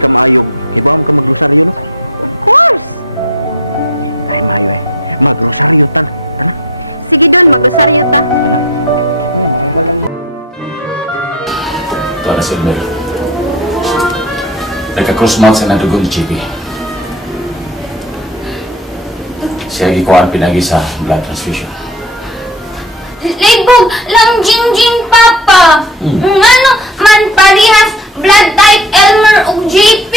ka maayog, ibawam ka magrosaryo, no? Of course! Ay, maayo eh. Magrosaryo, tana. Tana. Sige Don, magrosaryo ta. Tana. Ay, maayo ka lang. Ito na si Elmer. Nagka-cross-mount sa nadugo ni JP. Siya gikuhaan pinagi sa blood transfusion. Libog lang Jingjing Papa. Ano man parehas blood type Elmer ug JP.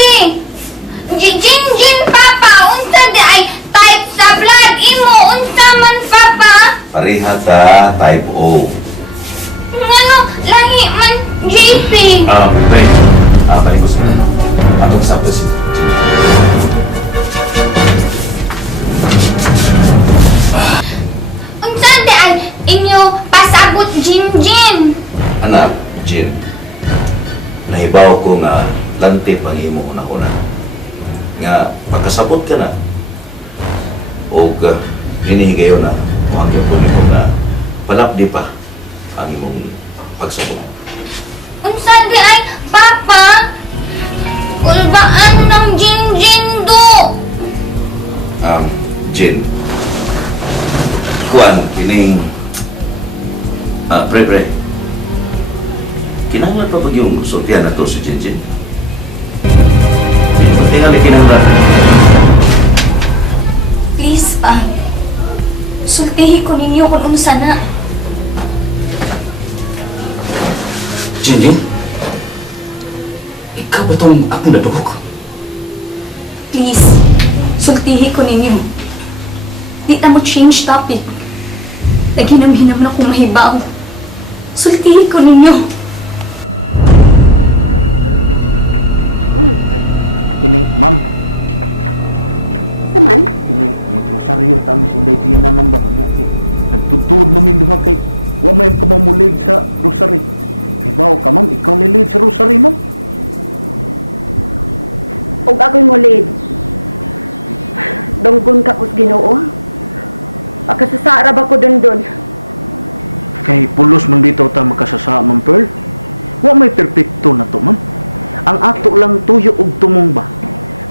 Jingjing Papa, unsa di ay type sa blood imo unsa man Papa? Pareha ta type O. Ano lahi man JP? Nay. Balik ko sa atong sakto si Unsa di ay inyo pasabot Jingjing? Anak, Jin. Nahibaw ko nga lantip ang imo una-una. Nga pagkasabot ka na. O hinihigayon na ang tuloy ko na palapdi pa ang imong pagsabot. Unsa di ay Papa? Ulbaan ng Jingjing do. Jin. Kuan, kining... pre. Kinahanglan pa ba yung sortihan na to si Jin? Tingali kinahanglan. Please pa. Sultihi ko ninyo kung unsa na. Jinjin? Ikaw ba itong akong nadugok? Please. Sultihi ko ninyo. Di na mo change topic. Naginam-hinam na kong mahibaw. Sultihi ko ninyo. Kining, ma'am. Saman? Kining, magrosaryo tami si Inday Gina, ma'am ba? Nagtutuod namin duha kay wa may kamamulig sa rosary. Ibaw ka, ma'am. Ikaw lilid sa rosary, ma'am. Og ako'y mulid. Donggon ka kus Ginoo. Pagkasasarab ako dondon. Kay pulos man bitaw ta makasasa, ma'am Pearl. Wa may perpekto na to, ma'am. Ang ato lang tuyo og tumong ba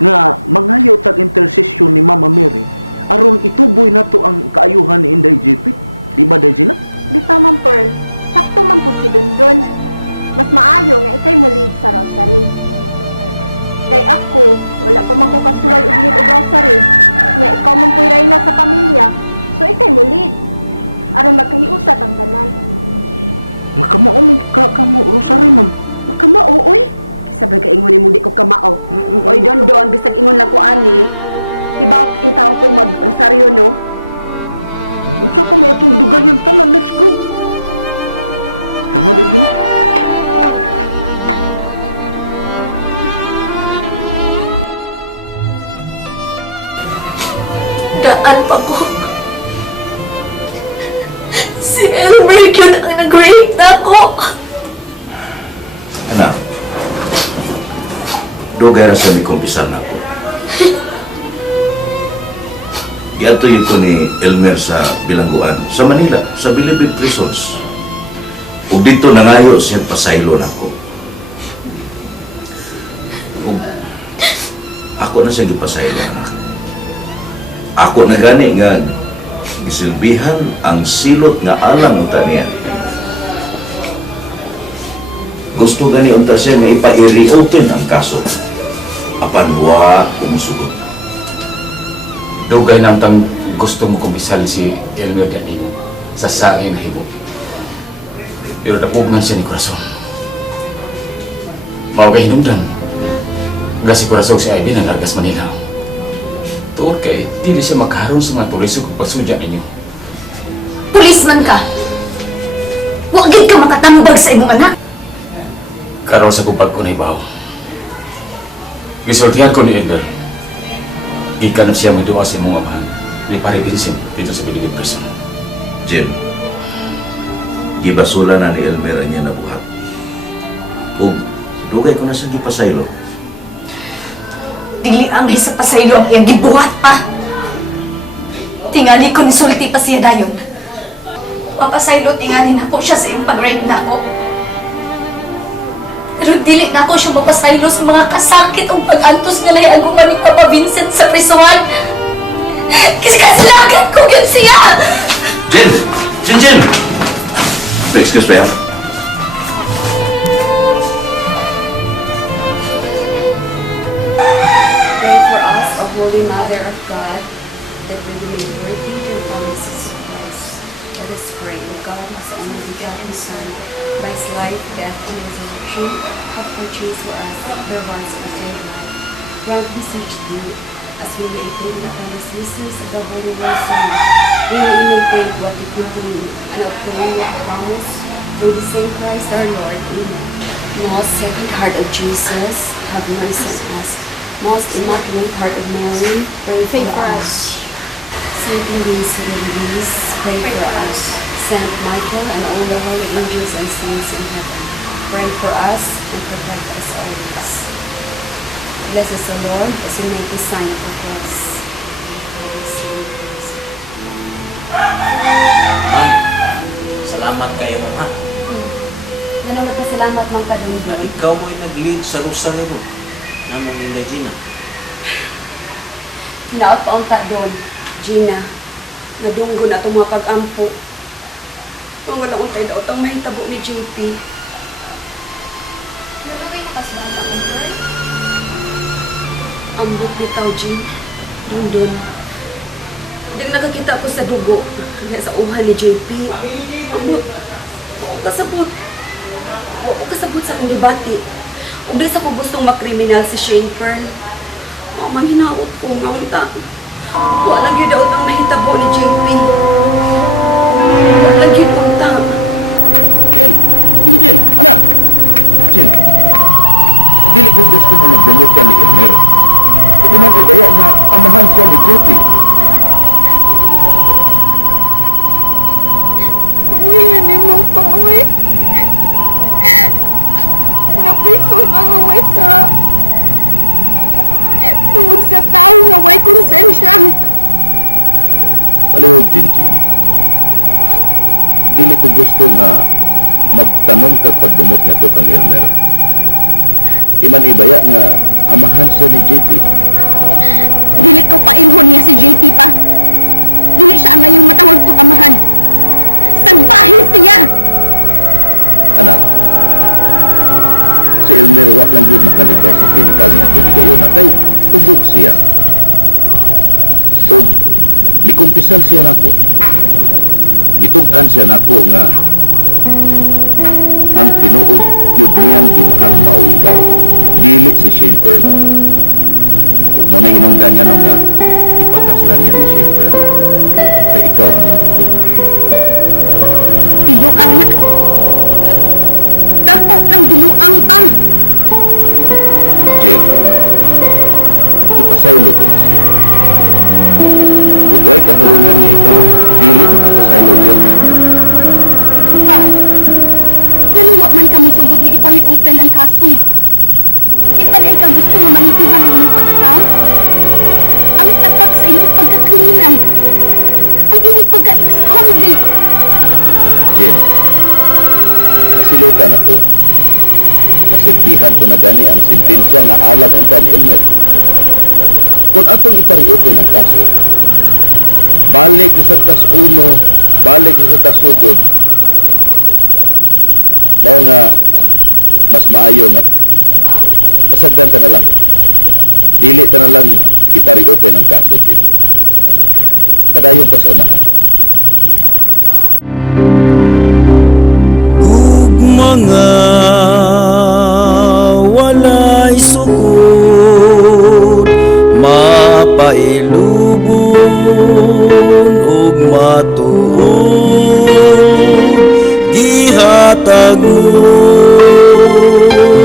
nga mangayo tag intercession ni Mama Mary aron ituboy nato ang kaayuhan ni Inday JP. Di ba, Day Gina? Bitaw man Pearl, sakto man pud si dondon. Mas maayo nga ikay mulid sa rosary. Kay ako, wala pa man ko kasuway og lead og rosary. Nga ikaw man puy reyna sa pamilya. So ikay mulid. Aron magkahiusat ang tanan. Makamao man kamo rosary, ma'am. Makamao oy. Kisa ba ingon mo di ko kamao. Oy don bisag ingon lang ko ani. Tibaw intaw ko mag rosaryo no. Unsa pa may atong dugayan tanan? Let's go. Tama, Day Gina? Daan pa ko. Si Elmer yun ang nag-rape na ako. Anak, dugay ra sa may kumpisal na ako. Giatuyo ko ni Elmer sa bilangguan, sa Manila, sa Bilibid Prisons. Ug dito nangayo siya pasaylo na ako. Ug ako na siya gipasaylo, anak. Ako na gani nga gisilbihan ang silot nga alam unta niya. Gusto gani unta siya nga ipa-reopen ang kaso. Apan wa umusugot. Dugay namtang gusto mo kumisal si Elmer Danilo sa saing na hibo. Pero napugnan siya ni Corazon. Mao kay hinungdan. Nga si Corazon si Aiden ang largas Manila. Tuod kay, hindi siya makaroon sa mga pulis kung pagsudya ninyo. Pulisman ka. Huwag gid ka makatambag sa imong anak. Karoon sa kupag ko na ibaw. Gisultihan ko ni Elmer. Gikan na siya magduwa sa imong amahan ni Pare Vincent dito sa Bilibid Prison. Jim, gibasula na ni Elmer ang niya nabuhat. Ug dugay ko na sa gipasaylo. Dili ang sa pasaylo ang iyang gibuhat pa. Tingali ko ni sulti pa siya dayon. Papasaylo tingali na po siya sa iyong pag-rape na ako. Pero dili na ako siya mapasaylo sa mga kasakit o pag-antos nga na ang gumaning Papa Vincent sa prisuhan. Kasi kasalagan ko yun siya! Jin! Jin! Excuse me, Pray for us, O Holy Mother of God, that we may be worthy to the promises of Christ. Let us pray, O God, as the only begotten Son, by his life, death, and resurrection, have purchased for us the ones of eternal life. Grant, beseech thee, as we may attain the promises of the Holy Rosary, we may imitate what it contains and obtain what it promise, through the same Christ our Lord. Amen. Most Sacred Heart of Jesus, have mercy on us. Most Immaculate Heart of Mary, pray for us. Saint Louis of Louise, pray for us. Saint Michael and all the holy angels and saints in heaven, pray for us and protect us always. Bless us, O Lord, as we make this sign of cross. Salamat kayo mo, ha? Nanonood na salamat mga Na kadunggan. ikaw mo nag-lead sa rosaryo mo. Naman yung Regina. Hinaot pa ang doon, Gina. Nadunggo na itong mga pag-ampo. Kung wala kong tayo daot ang mahitabo ni JP. Nalaway na kasama ko, Lord. Ambot bitaw, Jean. Doon. Hindi nakakita ko sa dugo. Kaya sa uhan ni JP. Ambot. Huwag kasabot. Huwag kasabot sa akong libati. Huwag dahil sa ko gustong makriminal si Shane Pearl. Mamang hinaot ko nga unta. Huwag lang yun daot ang nahitabo ni JP. Huwag lang yun unta. Jin! Anak! Jin, dili ko gusto nga magdumot ka ni Elmer. Di man ibaya nga amahan siya ni JP. Uwi, ano mo pa uwi? Napriso ang away sa... Tungod sa tao nga way konsensya. Palihog, Jin. Dili ko gusto nga magtanong kag pagdumot nga to kang Elmer. Di man ibaya nga amahan siya ni JP. Dili ko pailhon niya si JP pa. Dili siya ang ngayong matawag kong amahan. Salbahe siya! Anak, si Elmer wa lang yun makaligay sa tintal niya tumigayon na kay ubog siya. O mikumpisal siya nako. Mitugan siya nako nga ang tinuod gyud niyang gimahal mao ikaw, dili si Shane Pearl. Ug mo na hinungdan nga ipakaslan niya sa Shane Pearl. Kay ikaw ang iyang tibok. Binuang na. Dako ng binuang pa. Jill, ipasaylo ko na siya. Ug way katarungan nga ikaw dili makapasaylo ni Elmer. Pa, nanuwa man ka musugot nga ipari-open ang kaso. Di ba na ikaw gusto nga mangipiyuhan ang imong pagkatao? Ang tatak sa imong pagkakriminal. Ang imong pagka-ex-convict. Jim, nasilutan ako. Nasilbihan ko na gani ang sentensya nga alang unta ni Elmer. Kung atong ipari-open ang kaso, balik na sa tas uno, balik na sa tas sugod, daw nga mas maayo nga pasagdan ta na lang. Dili ta na lang ipari-open ang kaso, Jim. Padayon pa sa unahan. Mga walay sukod, mapailubon ug matuod, gihatag mo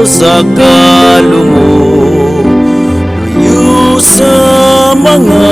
sa kalumog, luyo sa mga